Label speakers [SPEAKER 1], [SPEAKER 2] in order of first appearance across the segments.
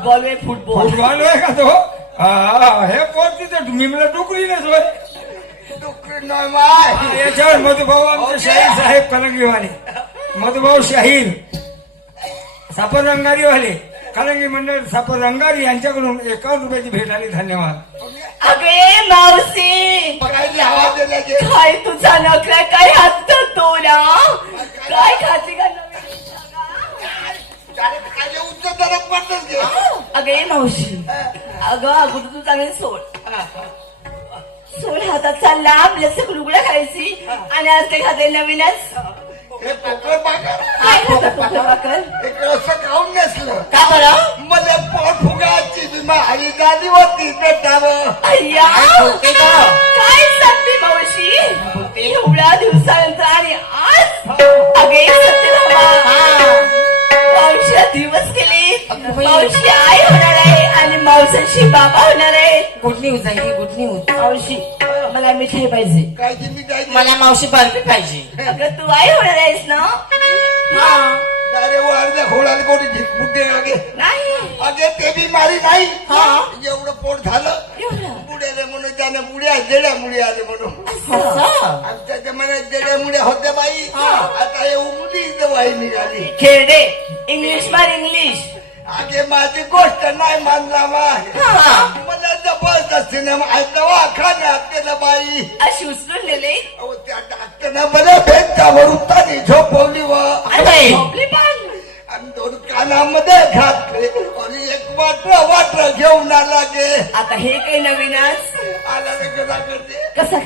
[SPEAKER 1] Football आहे football.
[SPEAKER 2] Football आहे का तो? हा हे पोट तिथे मी मला डुकरीनच होय
[SPEAKER 3] डुकरी नाही माय.
[SPEAKER 2] याच्यावर मधुभाऊ आमचे शाहीर साहेब कलंगीवाले. मधुभाऊ शाहीर. सापर रंगारीवाले कलंगी मंडळ सापर रंगारी यांच्याकडून एकावन्न रुपयाची भेट आली धन्यवाद.
[SPEAKER 1] अगे मावशी
[SPEAKER 3] दिला की
[SPEAKER 1] काय तुझा नखरा काय हात तो ना काय खाते का अगे मावशी. अगं अगोदर तू चांगली सोड. सोड हातात चालला आपल्या लुगड्या खायची आणि आज ते खाते नवीनच.
[SPEAKER 3] हे.
[SPEAKER 1] काय खातात
[SPEAKER 3] असं खाऊन नसलं?
[SPEAKER 1] का बरं?
[SPEAKER 3] मला पोट फुगाची बिमारी झाली होती बेटावं
[SPEAKER 1] अय्या! काय सांगते मावशी? एवढ्या दिवसानंतर आणि आज? अगे मावशी दिवस गेले. मावशी आई होणार आहे आणि मावसाची बाबा होणार आहे.
[SPEAKER 4] गुड न्यूज आहे ही गुड न्यूज
[SPEAKER 1] मावशी मला मिठाई पाहिजे.
[SPEAKER 3] काय
[SPEAKER 4] मला मावशी बर्फी पाहिजे.
[SPEAKER 1] अगं तू आई होणार आहेस ना?
[SPEAKER 3] घोडाला कोणी झिकमुटे लागे?
[SPEAKER 1] नाही.
[SPEAKER 3] अगे ते बिमारी नाही.
[SPEAKER 1] हा.
[SPEAKER 3] एवढं पोट झालं.
[SPEAKER 1] एवढं?
[SPEAKER 3] बुड्याले म्हणून त्याने बुड्या जेड्या मुडी आले म्हणून.
[SPEAKER 4] असं?
[SPEAKER 3] आमच्या जमान्यात जेड्या मुड्या होत्या बाई. आता हे उमडी दवाई निघाली.
[SPEAKER 1] खेळडे इंग्लिश मार इंग्लिश
[SPEAKER 3] आगे माझी गोष्ट नाही मानला माय
[SPEAKER 1] हा.
[SPEAKER 3] मला जबरदस्तीने दवाखान्यात गेलं बाई.
[SPEAKER 1] अशी उचलून नेले
[SPEAKER 3] अहो त्या डॉक्टरनं मला बेंचावर उतारी झोपवली व.
[SPEAKER 1] आणि झोपली पण.
[SPEAKER 3] दोन कानामध्ये घातले आणि एक वाटर वाटर घेऊन आला गे
[SPEAKER 1] आता हे काही नवीनच
[SPEAKER 3] आला रे कसा करते?
[SPEAKER 1] कसा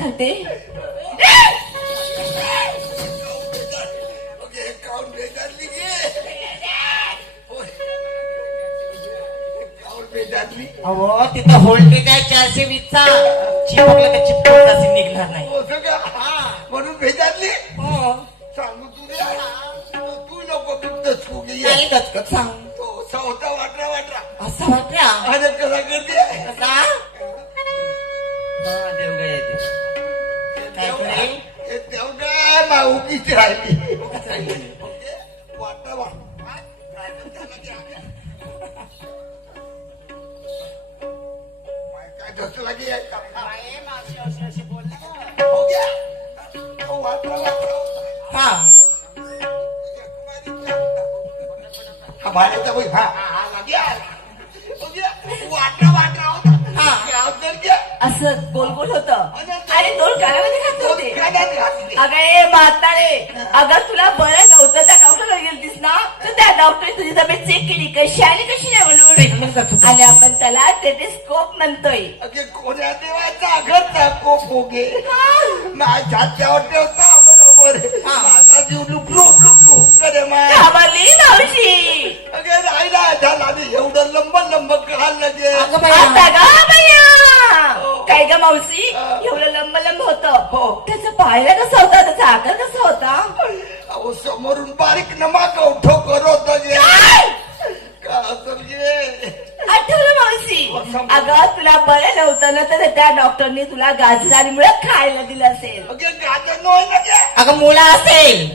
[SPEAKER 3] भेटातली
[SPEAKER 4] अहो तिथं व्होल्टेज आहे चारशे वीसचा चिपकलं तर चिपकून निघणार नाही.
[SPEAKER 3] हो म्हणून भेटातली
[SPEAKER 4] हो. नाही गचकत सांग.
[SPEAKER 3] तो चौथा वाटरा वाटरा.
[SPEAKER 4] असं वाटला
[SPEAKER 3] अरे कसा करते?
[SPEAKER 4] कसा? हा, देवगं येते. काय करेल?
[SPEAKER 3] हे तेवढं माऊकीची राहिली ओके? वाटरा वाटरा. काय धसू लागे आहे. का? हो. गया. तो वाटरा वाटरा
[SPEAKER 4] हा
[SPEAKER 3] हा. भाड्याचा बाई हा. हा, हा. हो. वाटरा वाटरा होता
[SPEAKER 4] हा.
[SPEAKER 1] असं गोल गोल होत. आणि दोन कानामध्ये खात
[SPEAKER 3] दोन
[SPEAKER 1] होते. अगं ए म्हातारे. अगं तुला बरं नव्हतं त्या डॉक्टरला गेलतीस ना? तर त्या डॉक्टरने तुझी तब्येत चेक केली. कशी आली कशी नाही म्हणून
[SPEAKER 4] होता.
[SPEAKER 1] आणि आपण त्याला टेलिस्कोप म्हणतोय.
[SPEAKER 3] अगे कोण्या देवाचा घरचा कोकोगे माझ्या छात्यावर अगं
[SPEAKER 1] तुला बरं नव्हतं ना तर त्या डॉक्टरने तुला गाजर आणि मुळे खायला दिलं असेल.
[SPEAKER 3] अगे गाजर ना
[SPEAKER 4] अगं मुला असेल.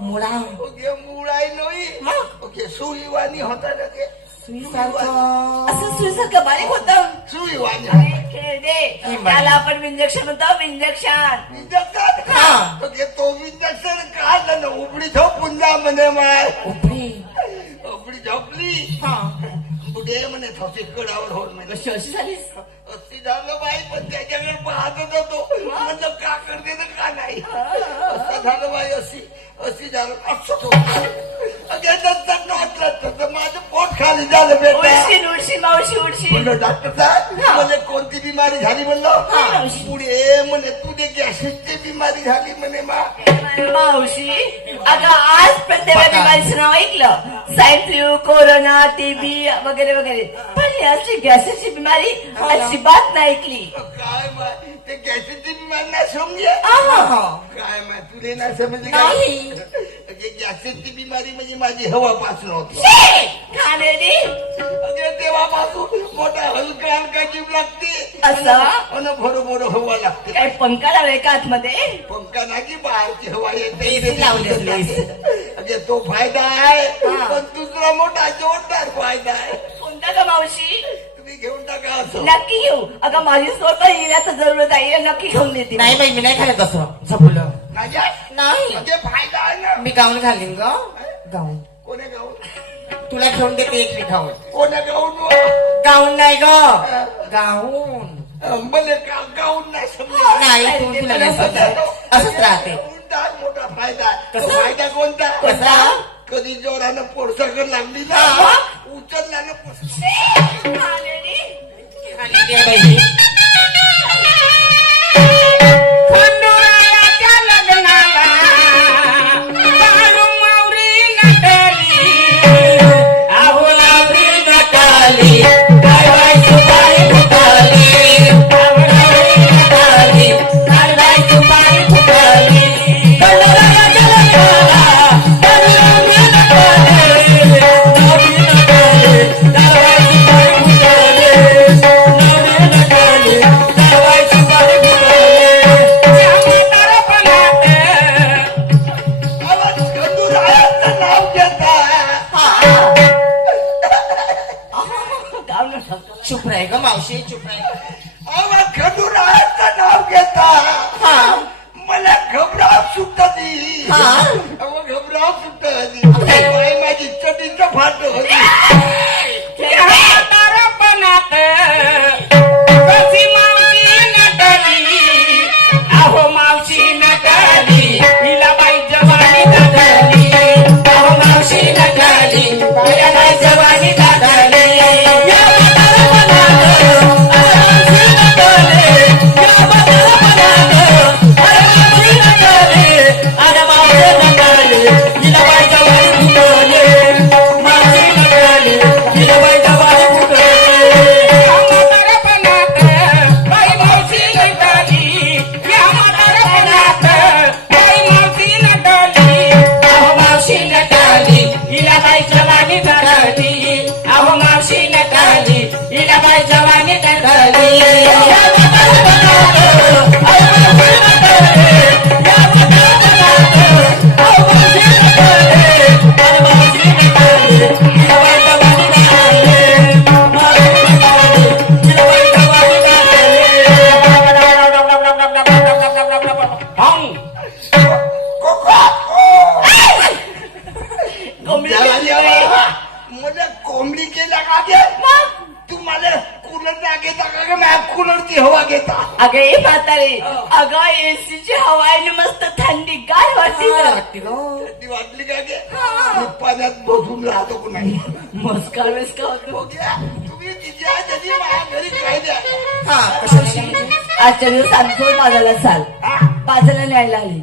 [SPEAKER 4] मुला
[SPEAKER 3] ओके मुळाई नोई
[SPEAKER 4] मग?
[SPEAKER 3] ओके सुईवाणी होता ना गे
[SPEAKER 4] सुईसारखं.
[SPEAKER 1] असं सुईसारखं बारीक होतं? खेळडे त्याला आपण इंजेक्शन म्हणतो इंजेक्शन.
[SPEAKER 3] इंजेक्शन?
[SPEAKER 4] हा.
[SPEAKER 3] ओके तो इंजेक्शन काढलं ना उबडी झोपून जा म्हणे माय.
[SPEAKER 4] उपरे
[SPEAKER 3] उबडी झोपली.
[SPEAKER 4] हा.
[SPEAKER 3] बुडे म्हणे थोसे कडावर होल म्हणे
[SPEAKER 1] कशी अशी झालीस?
[SPEAKER 3] अशी झालं बाई पण त्याच्याकडे पाहतच होतो म्हणलं का करते तर का नाही? असं झालं बाई अशी अशी झालं. असंच होतं अगे खाली झालं बेटा.
[SPEAKER 1] उडशी उडशी मावशी उडशी
[SPEAKER 3] म्हणलं डॉक्टर साहेब म्हणजे कोणती बिमारी झाली म्हणलं?
[SPEAKER 1] हा.
[SPEAKER 3] पुढे म्हणे तुझे गॅसेसची बिमारी झाली म्हणे मा.
[SPEAKER 1] मावशी अगं आज प्रत्येक बिमारीचं नाव ऐकलं. फ्लू कोरोना टीबी वगैरे वगैरे. पण ही असली गॅसेसची बिमारी अजिबात नाही ऐकली.
[SPEAKER 3] काय माय ते बिमारी नाही समजे
[SPEAKER 1] आहा.
[SPEAKER 3] काय माय तुले नाही समजले
[SPEAKER 4] नाही.
[SPEAKER 3] अगे गॅसेसची बिमारी म्हणजे माझी हवा पासून होती अगे तेव्हापासून मोठा हलका हलका जीव लागते.
[SPEAKER 1] असं?
[SPEAKER 3] आणि भरो हवा लागते.
[SPEAKER 1] काय पंखा लावलाय का आतमध्ये?
[SPEAKER 3] पंखा नाही बाहेरची हवा येते
[SPEAKER 4] AC लावली असेल, AC.
[SPEAKER 3] अगे तो फायदा आहे.
[SPEAKER 1] हा.
[SPEAKER 3] पण दुसरा मोठा जोरदार फायदा आहे.
[SPEAKER 1] कोणता का मावशी?
[SPEAKER 3] घेऊन टाका असं.
[SPEAKER 1] नक्की घेऊ. अगं माझी स्वतः येण्याचं जरूरत आहे. नक्की घेऊन देते
[SPEAKER 4] नाही बाई मी नाही खायला तसं. झपलं.
[SPEAKER 3] राजा,
[SPEAKER 4] नाही.
[SPEAKER 3] अगे फायदा आहे ना?
[SPEAKER 4] मी गाऊन घालीन ग. गाऊन.
[SPEAKER 3] कोण्या गाऊन?
[SPEAKER 4] तुला घेऊन देते एक मी गाऊन.
[SPEAKER 3] कोण्या गाऊन
[SPEAKER 4] गाऊन नाही ग. गाऊन.
[SPEAKER 3] मला का गाऊन नाही समजा
[SPEAKER 4] नाही तू तुला नाही समजत. असंच राहते.
[SPEAKER 3] मोठा फायदा आहे. तो
[SPEAKER 4] कसा?
[SPEAKER 3] फायदा कोणता?
[SPEAKER 4] कसा?
[SPEAKER 3] कधी जोरानं पोरसाकर लागली ना?
[SPEAKER 4] हा.
[SPEAKER 3] उचलल्यानं पोरसाकर
[SPEAKER 1] खाण्याने
[SPEAKER 4] आणि ते बाई
[SPEAKER 3] Yeah!
[SPEAKER 1] अगं ये म्हातारे अगं एसीची हवा आहे मस्त थंडी काय वाटते तर.
[SPEAKER 3] ती वाटली का गे? पाण्यात बसून राहतो को नाही?
[SPEAKER 1] मस्का बिस्का होतो
[SPEAKER 3] हो गया तुम्ही तिच्या जरी माझ्या घरी काय द्या?
[SPEAKER 4] हा कशाला?
[SPEAKER 1] आजच्या दिवस आणखी बाजारला चाल. बाजारला न्यायला आली.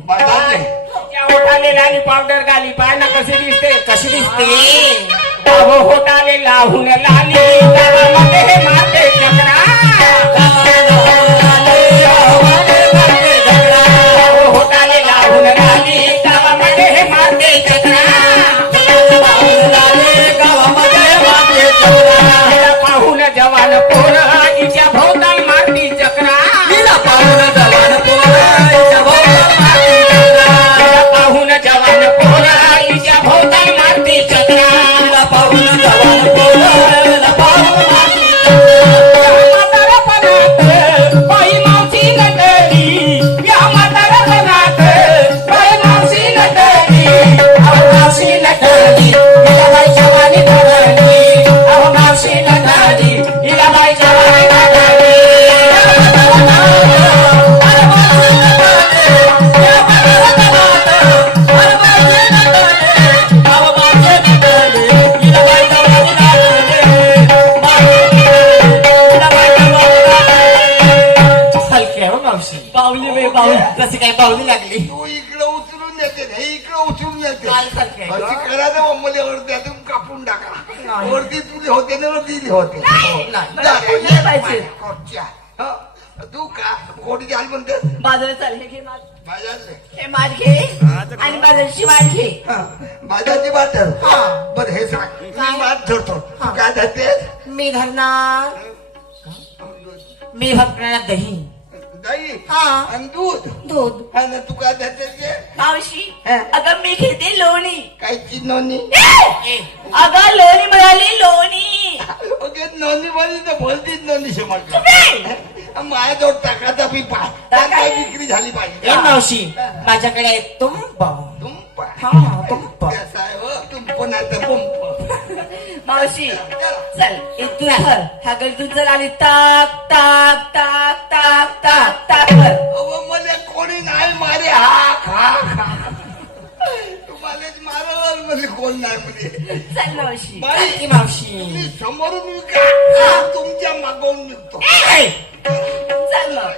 [SPEAKER 2] ओठाले लाली पावडर गाली. पाय ना कशी दिसते?
[SPEAKER 4] कशी दिसते?
[SPEAKER 2] लावून लाली
[SPEAKER 4] काल सारखी आहे
[SPEAKER 3] अशी? करा ना मग मला अर्ध्यातून कापून टाका
[SPEAKER 4] नाही.
[SPEAKER 3] वरती तुझे होते ना वरती होते
[SPEAKER 4] नाही.
[SPEAKER 3] जा,
[SPEAKER 1] नाही
[SPEAKER 3] ये
[SPEAKER 1] पाहिजे.
[SPEAKER 3] माझ्या कोटच्या. हं. तू का कोटी घाल म्हणते
[SPEAKER 1] बाजारात चाल हे घे माझं.
[SPEAKER 3] बाजारले
[SPEAKER 1] हे माडघे आणि बाजारची
[SPEAKER 3] हा, बाजारची बाटर
[SPEAKER 4] हा.
[SPEAKER 3] बर हे सांग मी? बात धरतो
[SPEAKER 4] हा.
[SPEAKER 3] तू काय धरते
[SPEAKER 4] मी धरणार मी भरणार दही
[SPEAKER 3] दही
[SPEAKER 4] हा.
[SPEAKER 3] आणि दूध.
[SPEAKER 4] दूध.
[SPEAKER 3] आणि तू काय धरते ते?
[SPEAKER 1] मावशी
[SPEAKER 3] हा.
[SPEAKER 1] अगं मी घेते लोणी.
[SPEAKER 3] काय चिन्होनी
[SPEAKER 4] ए,
[SPEAKER 1] अगं लोणी मिळाली लोणी.
[SPEAKER 3] ओके नोंदी बोलली तर बोलतीच
[SPEAKER 1] तुम्ही!
[SPEAKER 3] समजलं माझ्याजवळ टाकाचा त्यात काय विक्री झाली
[SPEAKER 4] ए
[SPEAKER 3] पाहिजे
[SPEAKER 4] मावशी माझ्याकडे तुंब.
[SPEAKER 3] तुंप
[SPEAKER 4] हा तुंब.
[SPEAKER 3] कसं आहे हो तुंप नाही तर पंप
[SPEAKER 1] मावशी. चल इथून धर हा गलतून चल आणि ताक ताक ताक ताक ताक ताक कर.
[SPEAKER 3] अहो मला कोणी नाही मारे. हा खा खा. तुम्हालाच मारवर म्हणजे कोण नाही म्हणजे
[SPEAKER 1] चल मावशी.
[SPEAKER 3] बाई
[SPEAKER 4] की मावशी.
[SPEAKER 3] समोरून विका तुमच्या मागवून निघतो.
[SPEAKER 1] चल मग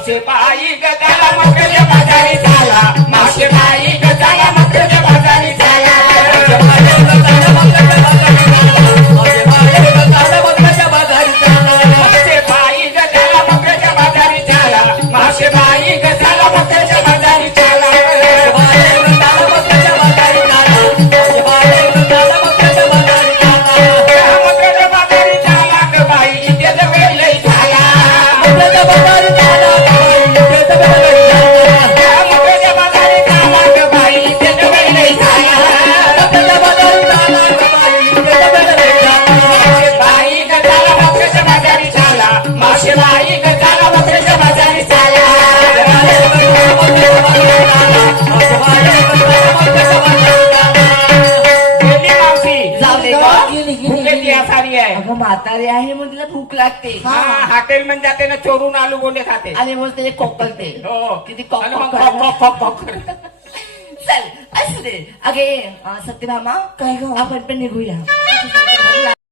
[SPEAKER 2] आमचे पायी गदाला ना चोरून आलू गोंडे खाते
[SPEAKER 1] आणि मग ते कोकलते
[SPEAKER 2] हो
[SPEAKER 1] किती कॉक
[SPEAKER 2] आणि
[SPEAKER 1] कॉक
[SPEAKER 2] मग
[SPEAKER 1] करायला.
[SPEAKER 2] कॉक कॉक कॉक करते.
[SPEAKER 1] चल असू दे अगे सत्यभामा
[SPEAKER 5] काय गं?
[SPEAKER 1] आपण पण निघूया